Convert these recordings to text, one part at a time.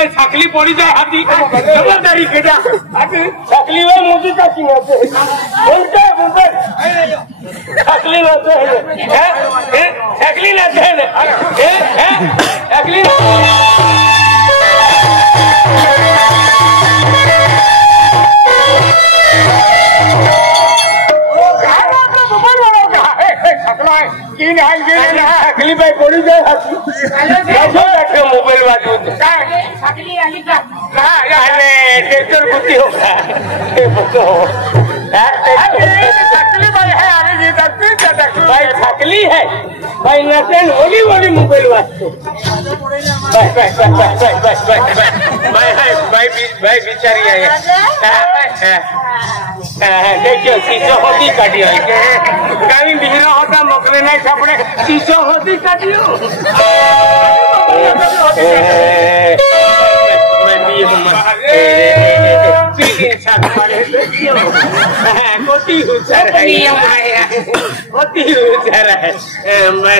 जाए छाकली पड़ी जाए हाथी खबरदारी के जा छाकली में मुझे का की होते बोलते बोलते छाकली होते हैं छाकली ना थे हैं छाकली अगली भाई बोली जाए मोबाइल बाजू टेक्टर बुद्धि होगा भाई थकली है भाई नसेन होली बोली मोबाइल वास्ते भाई बिचारी है देखियो शीशो होती काटियो कहीं भीड़ा होता मोकले नहीं छपड़े शीशो होती काटियो कोटी हुचर है मैं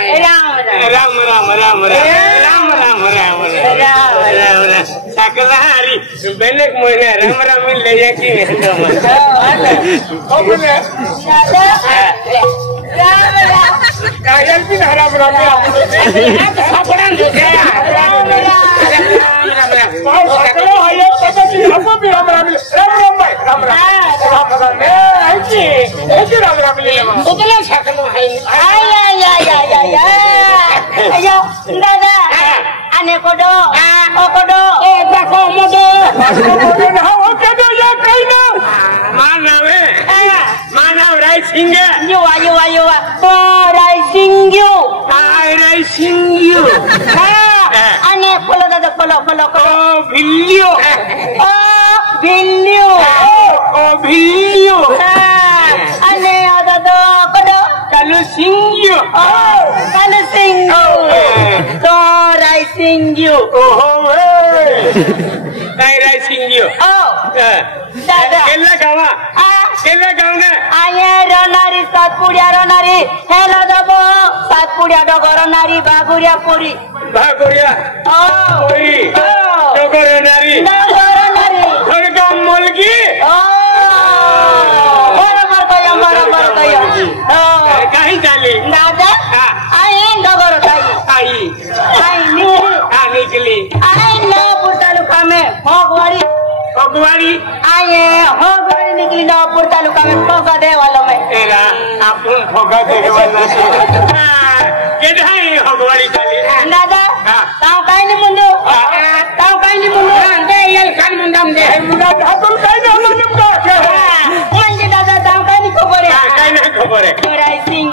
राम राम राम राम राम राम शाकाहारी बेलेक महीने राम राम ले जाके ane kodo okodo bako modo ya kaina mana rai singa yuwa rai singyu ane polo dada polo billio ane dada kodo kalu singyu so rai singyu rai singyu dada kella gawa na aye ronari satpudia ronari hello dabo satpudia dogoronari baguria puri puri dogoronari khorga mulgi barabar koyo kahi jali dada aye dogoro tai nikli aye no purtaluka mein hogwari आये हो गई निकली नौपुर तालुका में ठोका दे वालों में तेरा अपन ठोका दे वाला के ढाई हो गई चली दादा ताऊ काई नहीं मुंडो दे यल खान मुंडम दे मुंडा धातुल काई ना मुंडम का मंजे दादा ताऊ काई नहीं खबर है राई सिंह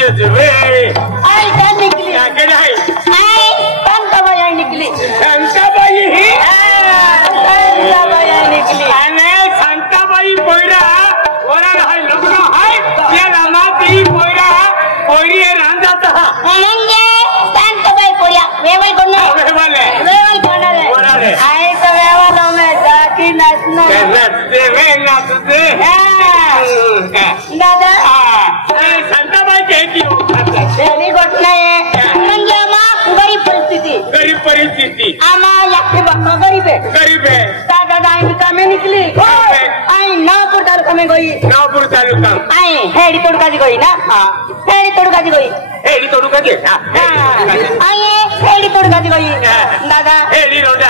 यू जुबे आई का निकली के ढाई आई संता बाई निकली शांताबाई पोयरा ओरा है लग्न है ये रामाती पोयरा पोयरी रांजाता मंगे शांताबाई पोरिया वेवल कोना वेवल कोना रे आई तो वेवल में जाकी नाचना नाचते दादा शांताबाई कहती हो तेरी घटना है मंगे मां गरीब परिस्थिति आमा यात्री बक्का गरीब है दादा दाई में निकली आई नापुर तालुका में गई नापुर तालुका आई हेड़ी तोड़का जी गई ना हेड़ी तोड़का जी गई हेडी तोडू का दे आये हेडी तोड़ का दिगई दादा हेडी रोडा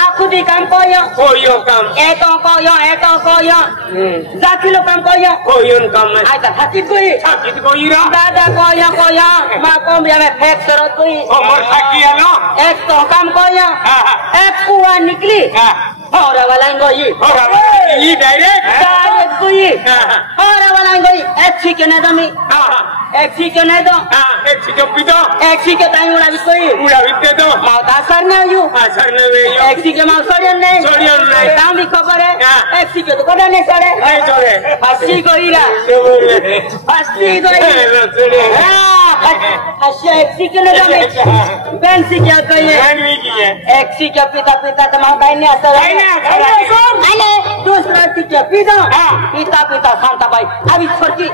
आखुदी काम कोयो काम एतो कोयो जाकिलो काम कोयो काम में आइता थाकित कोई रा दादा कोयो मा कोम या में फेक सरत कोई मोर थाकिया नो एक तो काम कोयो एक कुआ निकली और वाला गई ई डायरेक्ट कोई और वाला गई एक सी के ना दमी एक सी के ना दो एक सी पितो एक सी के टाइम उड़ा भी दे दो माता सर ने यू एक सी के मां सरियन नहीं दाम भी खबर है एक सी के तो कदा नहीं सरे अस्सी कोई रा अस्सी कोई अच्छा एक सी के ना दमी बेन सी क्या कहिए एक सी के पिता तो मां नहीं आता अरे दूसरा सी के पिता शांता भाई अभी सरकी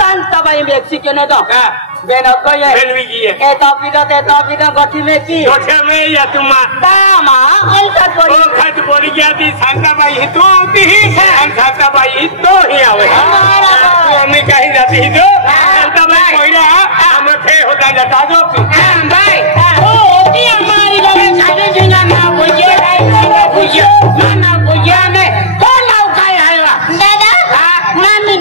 शांताबाई में एक के न दो बेनो कोई ए तो पिता गठी में की में या तुम दामा ऐसा कोई खत बोल गया थी शांताबाई ही तो आती ही शांताबाई ही तो ही आवे तू हमें कहीं जाती ही जो शांताबाई कोई रहा हम थे होता जाता जो भाई ओ ये हमारी लगे छाड़े जिना ना बुझे ना बुझे में तो ना उठाए आएगा दादा मामी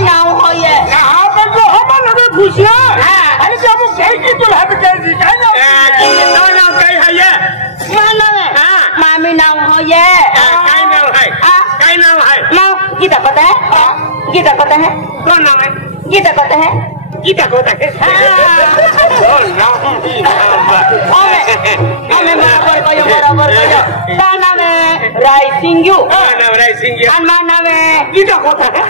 ना होये यहाँ पर जो हम लगे खुशिया अरे जब वो कहीं की तो हम कैसी कहीं ना कहीं है ये मामी ना होये कहीं नाम है माँ गीता पता है कौन नाम है गीता पता है हमें बराबर कयो नाम है राय सिंह यू नाम है गीता कोता है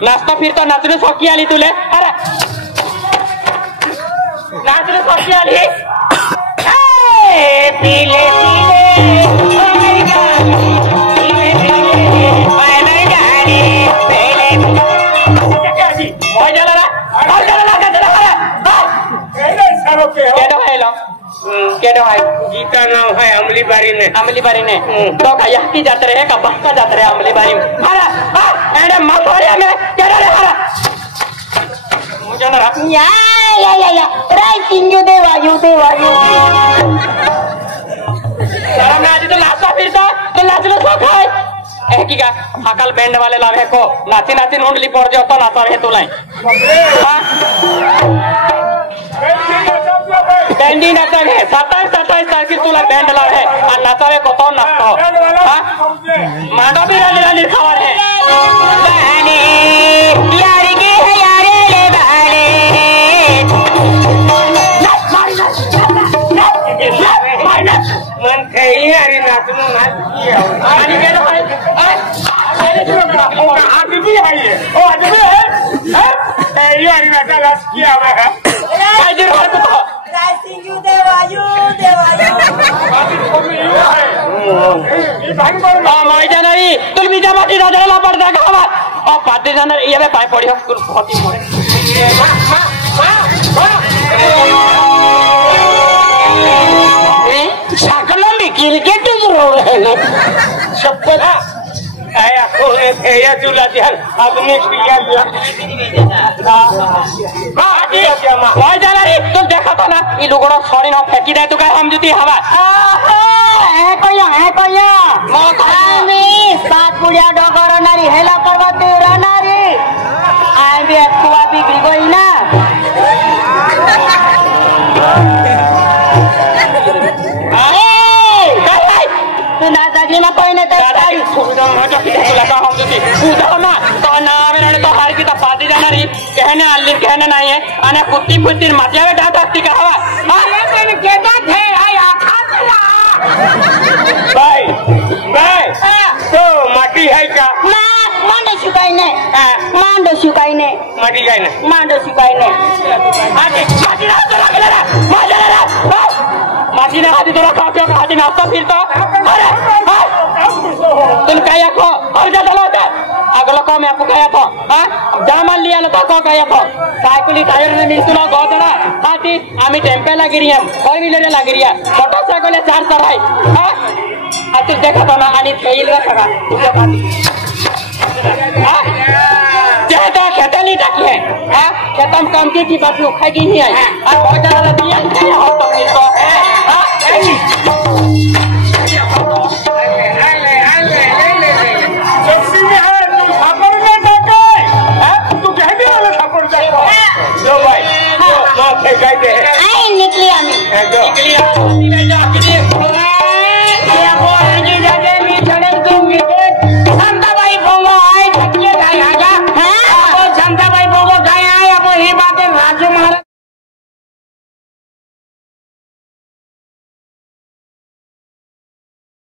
नाचता फिरता नाचने सौकी आली तुले अरे नाचने सौकी आली पीले गीता नाम है अमली बारी ने तो क्या की जाते रहे का बक्का जाते रहे अमली बारी अरे माथोरिया में क्या रे हरा मुझे ना या राइटिंग यू देवायु सारा में आज तो नाचता फिरता तो नाचने सो खाए एक का हकल बैंड वाले लावे को नाची नाची नोंडली पड़ जाओ तो नाचा रहे तो लाई बैंडी नाचा है 27 तारीख तुला बैंड लावे है और नाचावे को तो नाचता हो मांडा भी रानी खावा है यार के है यारे ले बारे मन काही अरे नाचून आणि गेलं आदमी है ये ओ आदमी है ये अरे नाचा लास्ट किया हुआ है काय जे बात तो राइसिंग यू देवायू माय जानारी तुल बीजा माटी दादला पडदा गावा ओ पाटे जानार ये पाय पडियो तुल होती मरे शकल लिखिल के तुम रो रहे हो शपथ आया कोले या चूल्हा दिया आदमी किया दिया माय जानारी तुम देखा था ना ये लोगों सॉरी ना फेंकी दे तो क्या हम जुती हवा है कोया मोखामी सात पुड़िया डोगर नारी हेला करवा तेरा नारी आए भी अखुआ बिगड़ी गई ना दादाजी में कोई नहीं दादाजी मजा किधर लगा हम जुती उधर ना तो ना मैंने तो हार की तो पार्टी जाना रही कहने अल्ली कहने नहीं है अने कुत्ती पुत्ती मजा में डांटा टिका हवा अरे मैंने कहता थे आई आखा चला भाई तो माटी है क्या मांडो सुकाई ने माटी काय ना मांडो सुकाई ने आते माटी ना तो लगे ना मजा ना माटी ना हाथी तो रखा क्यों हाथी नाश्ता फिर तो अरे तुम क्या को और ज्यादा लोटा अगला को मैं आपको क्या था हाँ जामान लिया लो तो को क्या था साइकिल टायर में मिलती ना बहुत ना हाथी आमी टेम्पे लगी रही है फोर व्हीलर लगी रही है मोटरसाइकिल है चार सराय हाँ तू देखा तो ना आनी फेल रखा तुझे बात हाँ जैसा खेता नहीं रखी है हाँ खेतम काम की बात लोग खाएगी नहीं है और बहुत ज्यादा दिया हो तो